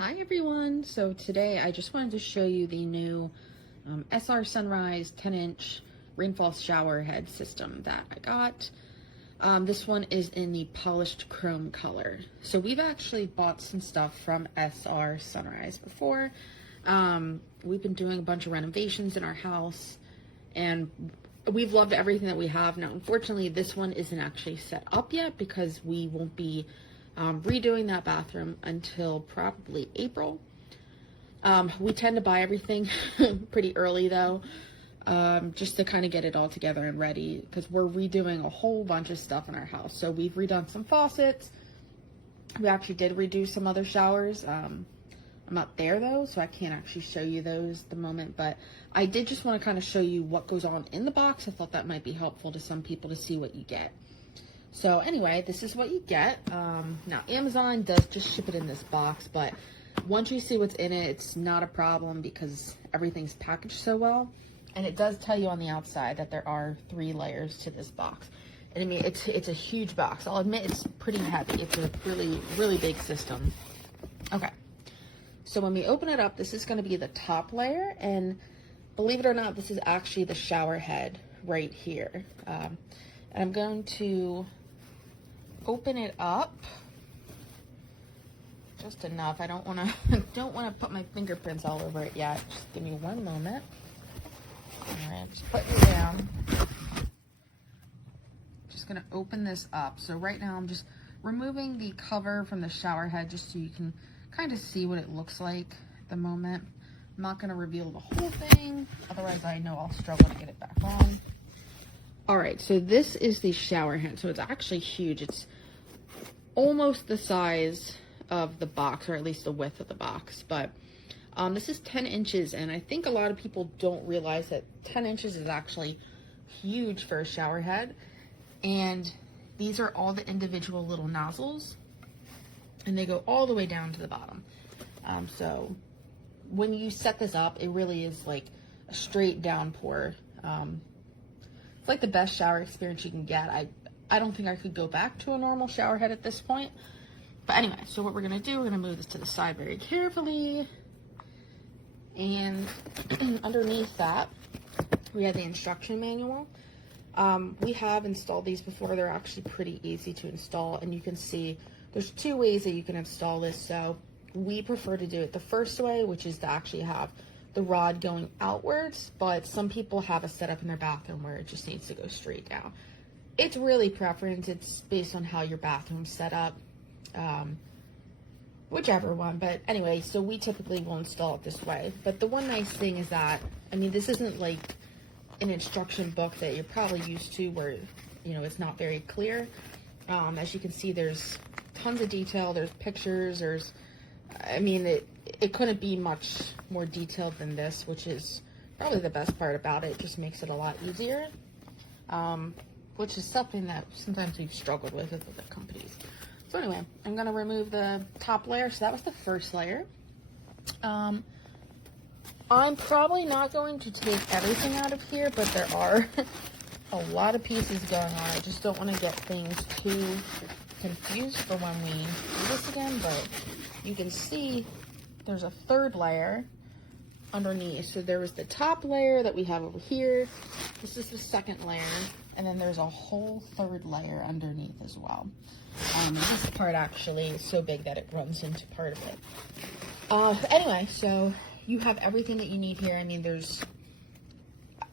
Hi everyone! So today I just wanted to show you the new SR Sunrise 10-inch Rainfall shower head system that I got. This one is in the polished chrome color. So we've actually bought some stuff from SR Sunrise before. We've been doing a bunch of renovations in our house and we've loved everything that we have. Now unfortunately this one isn't actually set up yet because we won't be redoing that bathroom until probably April. We tend to buy everything pretty early though, just to kind of get it all together and ready because we're redoing a whole bunch of stuff in our house. So we've redone some faucets. We actually did redo some other showers. I'm not there though, so I can't actually show you those at the moment, but I did just want to kind of show you what goes on in the box. I thought that might be helpful to some people to see what you get. So anyway, this is what you get. Now Amazon does just ship it in this box, but once you see what's in it, it's not a problem because everything's packaged so well. And it does tell you on the outside that there are 3 layers to this box. And I mean, it's a huge box. I'll admit it's pretty heavy. It's a really, really big system. Okay. So when we open it up, this is going to be the top layer. And believe it or not, this is actually the shower head right here. And I'm going to open it up just enough. I don't want to put my fingerprints all over it yet. Just give me one moment. All right, just putting it down. Just gonna open this up. So right now I'm just removing the cover from the shower head just so you can kind of see what it looks like at the moment. I'm not gonna reveal the whole thing, otherwise I know I'll struggle to get it back on. All right, so this is the shower head. So it's actually huge. It's almost the size of the box, or at least the width of the box. But this is 10 inches, and I think a lot of people don't realize that 10 inches is actually huge for a shower head. And these are all the individual little nozzles, and they go all the way down to the bottom. So when you set this up, it really is like a straight downpour. It's like the best shower experience you can get. I don't think I could go back to a normal shower head at this point. But anyway, so what we're gonna do, we're gonna move this to the side very carefully. And underneath that, we have the instruction manual. We have installed these before. They're actually pretty easy to install. And you can see there's 2 ways that you can install this. So we prefer to do it the first way, which is to actually have the rod going outwards, but some people have a setup in their bathroom where it just needs to go straight down. It's really preference. It's based on how your bathroom's set up, whichever one. But anyway, so we typically will install it this way. But the one nice thing is that, I mean, this isn't like an instruction book that you're probably used to where, you know, it's not very clear. As you can see, there's tons of detail. There's pictures. There's, I mean, it couldn't be much more detailed than this, which is probably the best part about it. It just makes it a lot easier, which is something that sometimes we've struggled with other companies. So anyway, I'm going to remove the top layer. So that was the first layer. I'm probably not going to take everything out of here, but there are a lot of pieces going on. I just don't want to get things too confused for when we do this again, but you can see there's a 3rd layer underneath. So there was the top layer that we have over here. This is the 2nd layer, and then there's a whole 3rd layer underneath as well. And this part actually is so big that it runs into part of it. Anyway, so you have everything that you need here. I mean,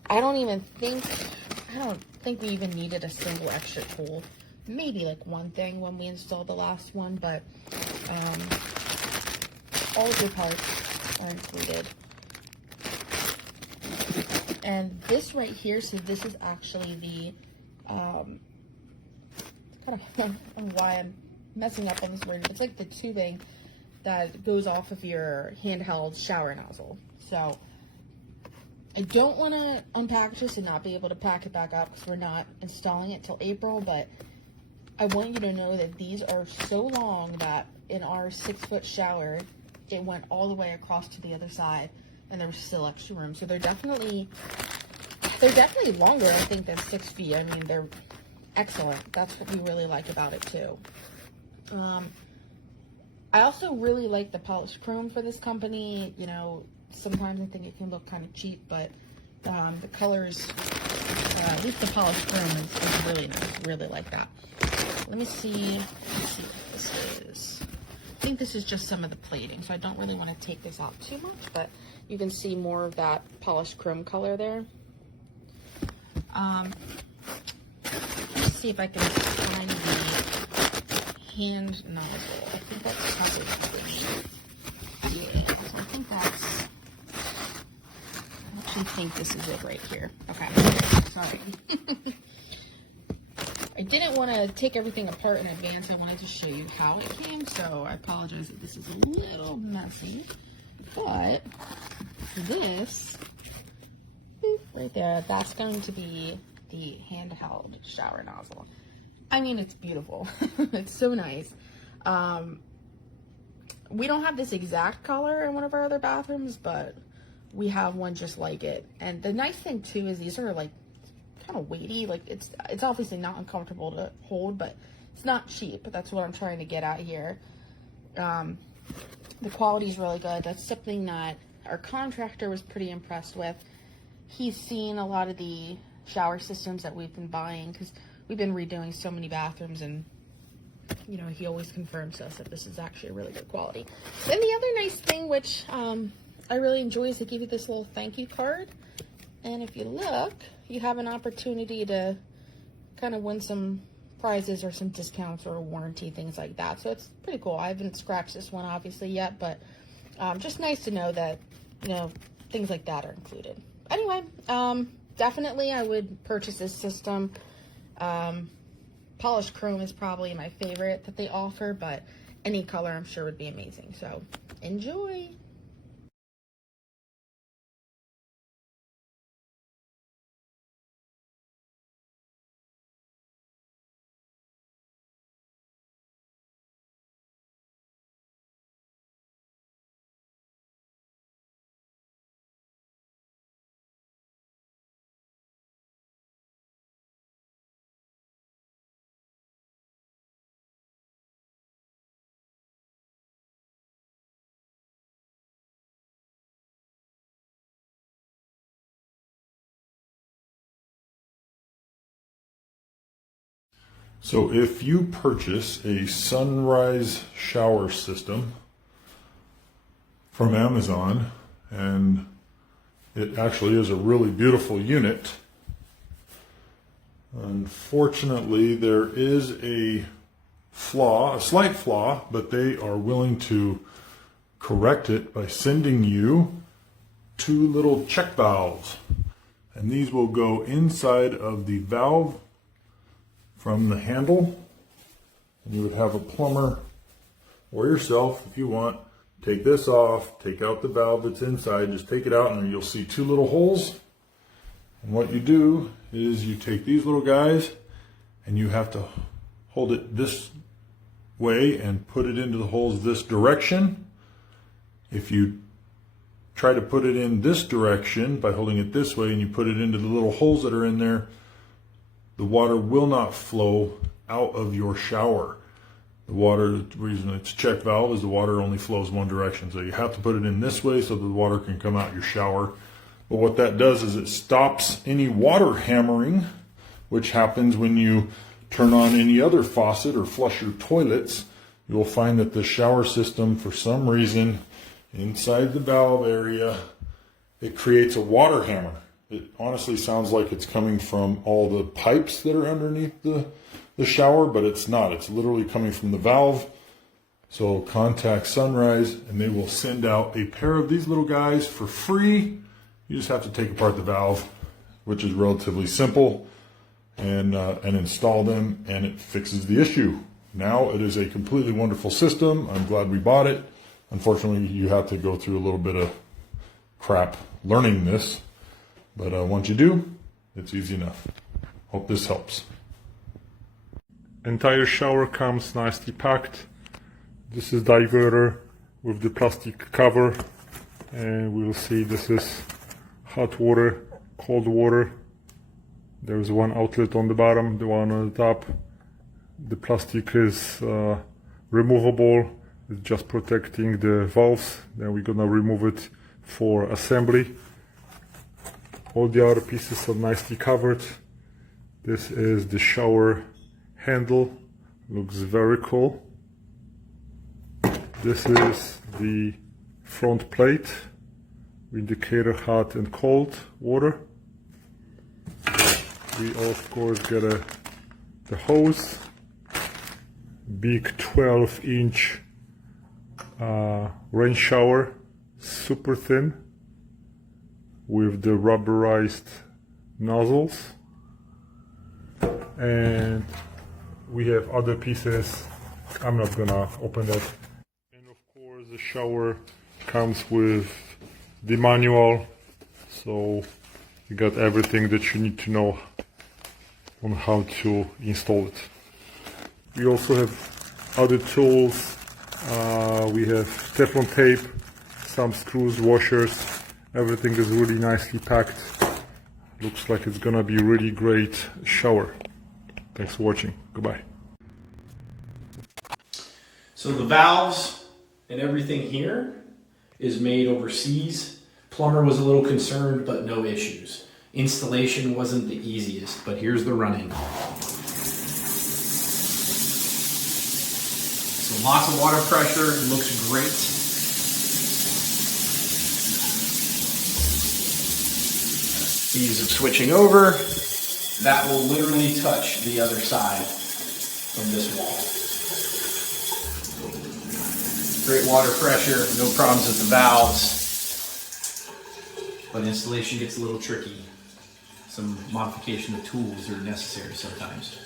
I don't think we even needed a single extra tool. Maybe like one thing when we installed the last one, but all of your parts are included. And this right here, so this is actually the, kind of, I don't know why I'm messing up on this word. It's like the tubing that goes off of your handheld shower nozzle. So I don't want to unpackage this and not be able to pack it back up because we're not installing it till April, but I want you to know that these are so long that in our 6-foot shower, it went all the way across to the other side and there was still extra room. So they're definitely longer, I think, than 6 feet. I mean, they're excellent. That's what we really like about it too. I also really like the polished chrome for this company. You know, sometimes I think it can look kind of cheap, but the colors, at least the polished chrome is really nice. Really like that. Let me see what this is. I think this is just some of the plating, so I don't really want to take this out too much, but you can see more of that polished chrome color there. Let's see if I can find the hand nozzle. I think that's probably yeah. So I think that's. I actually think this is it right here. Okay, sorry. I didn't want to take everything apart in advance. I wanted to show you how it came, so I apologize if this is a little messy. But this, right there, that's going to be the handheld shower nozzle. I mean, it's beautiful. It's so nice. We don't have this exact color in one of our other bathrooms, but we have one just like it. And the nice thing too is these are like kind of weighty. Like it's obviously not uncomfortable to hold, but it's not cheap. That's what I'm trying to get at here. The quality is really good. That's something that our contractor was pretty impressed with. He's seen a lot of the shower systems that we've been buying because we've been redoing so many bathrooms, and you know, he always confirms to us that this is actually a really good quality. Then the other nice thing, which I really enjoy, is they give you this little thank you card. And if you look, you have an opportunity to kind of win some prizes or some discounts or a warranty, things like that. So it's pretty cool. I haven't scratched this one obviously yet, but just nice to know that, you know, things like that are included. Anyway, definitely I would purchase this system. Polished chrome is probably my favorite that they offer, but any color I'm sure would be amazing. So enjoy. So if you purchase a sunrise shower system from Amazon, and it actually is a really beautiful unit, unfortunately there is a flaw, a slight flaw, but they are willing to correct it by sending you 2 little check valves, and these will go inside of the valve from the handle, and you would have a plumber or yourself, if you want, take this off, take out the valve that's inside, just take it out, and you'll see 2 little holes. And what you do is you take these little guys and you have to hold it this way and put it into the holes this direction. If you try to put it in this direction by holding it this way and you put it into the little holes that are in there, the water will not flow out of your shower. The water, the reason it's check valve is the water only flows one direction. So you have to put it in this way so the water can come out your shower. But what that does is it stops any water hammering, which happens when you turn on any other faucet or flush your toilets. You'll find that the shower system, for some reason, inside the valve area, it creates a water hammer. It honestly sounds like it's coming from all the pipes that are underneath the shower, but it's not. It's literally coming from the valve. So contact Sunrise and they will send out a pair of these little guys for free. You just have to take apart the valve, which is relatively simple, and install them, and it fixes the issue. Now it is a completely wonderful system. I'm glad we bought it. Unfortunately, you have to go through a little bit of crap learning this. But once you do, it's easy enough. Hope this helps. Entire shower comes nicely packed. This is diverter with the plastic cover. And we'll see this is hot water, cold water. There's one outlet on the bottom, the one on the top. The plastic is removable, It's just protecting the valves. Then we're gonna remove it for assembly. All the other pieces are nicely covered. This is the shower handle. Looks very cool. This is the front plate. Indicator hot and cold water. We of course get the hose. Big 12-inch rain shower, super thin, with the rubberized nozzles. And we have other pieces. I'm not gonna open that. And of course the shower comes with the manual, so you got everything that you need to know on how to install it. We also have other tools. We have Teflon tape, some screws, washers. Everything is really nicely packed. Looks like it's gonna be a really great shower. Thanks for watching. Goodbye. So the valves and everything here is made overseas. Plumber was a little concerned, but no issues. Installation wasn't the easiest, but here's the run-in. So lots of water pressure, it looks great. Ease of switching over. That will literally touch the other side of this wall. Great water pressure, no problems with the valves. But installation gets a little tricky. Some modification of tools are necessary sometimes.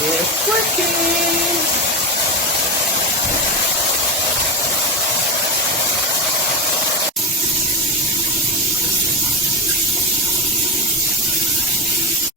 It's working!